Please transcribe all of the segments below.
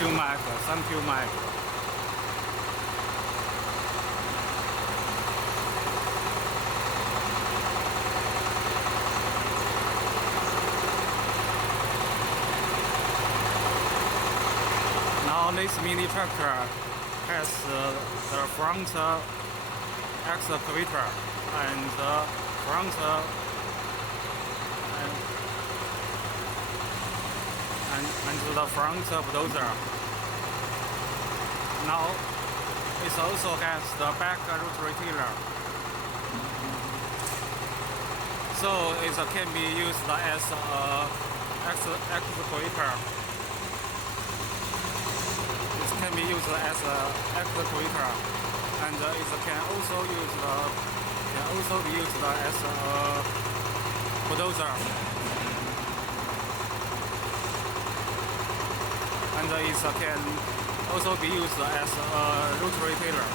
you, Mike. Thank you, Mike. Now this mini tractor has the front excavator and the front and the front bulldozer. Now it also has the back rotary, so it can be used as excavator. It can be used as excavator, and it can also be used as a bulldozer. And it can also be used as a rotary tiller.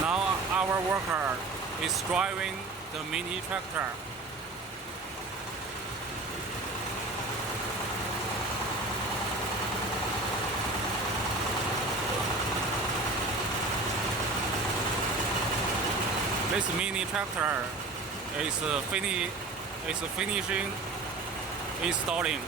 Now our worker is driving the mini tractor. This mini tractor is finishing installing.